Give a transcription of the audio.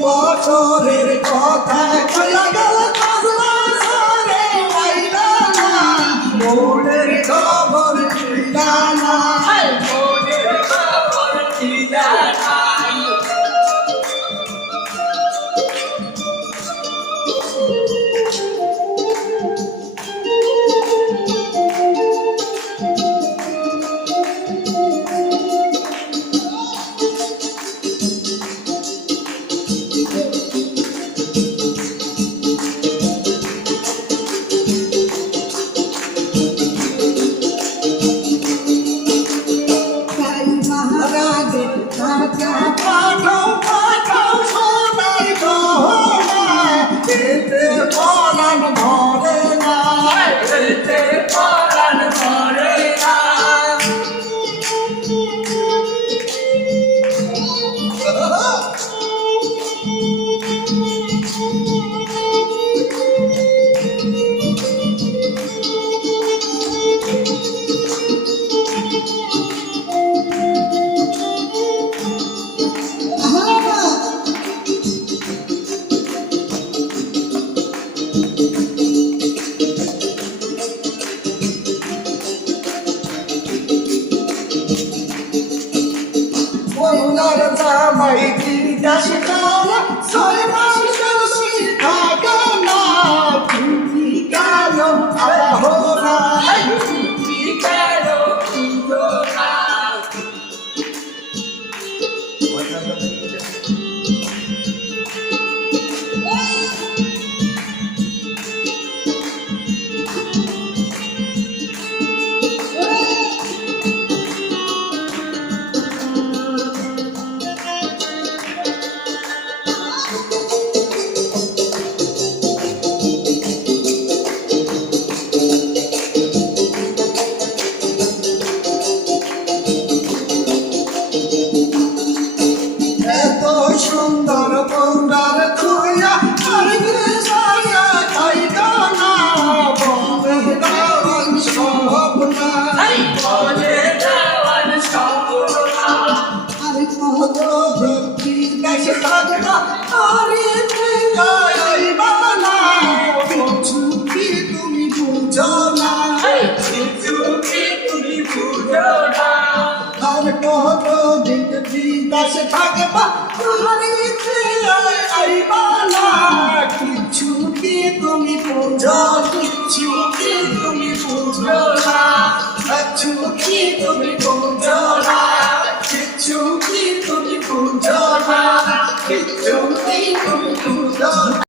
বছরের কথা খেলা গেল পাঠাও সোনার গহনা এতে পরাণ ভরে ওনার জামাই বিদেশ কালা ছয় আর কত দিন জিজ্ঞাসা থাকবা কিছু কি তুমি বুঝো কিছু কি তুমি বুঝো না কিছু কি তুমি বুঝো না কিছু কি তুমি বুঝো না কিছু কি তুমি বুঝো না